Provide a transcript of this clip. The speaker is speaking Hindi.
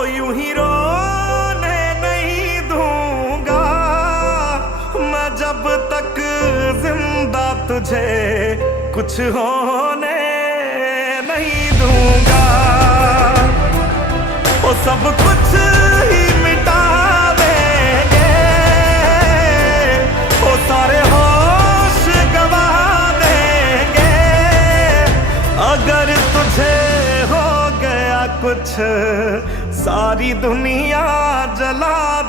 ओ यूं ही रोने नहीं दूंगा मैं जब तक जिंदा, तुझे कुछ होने नहीं दूंगा। ओ सब कुछ ही मिटा देंगे, ओ सारे होश गवा देंगे, अगर तुझे हो गया कुछ सारी दुनिया जला दे।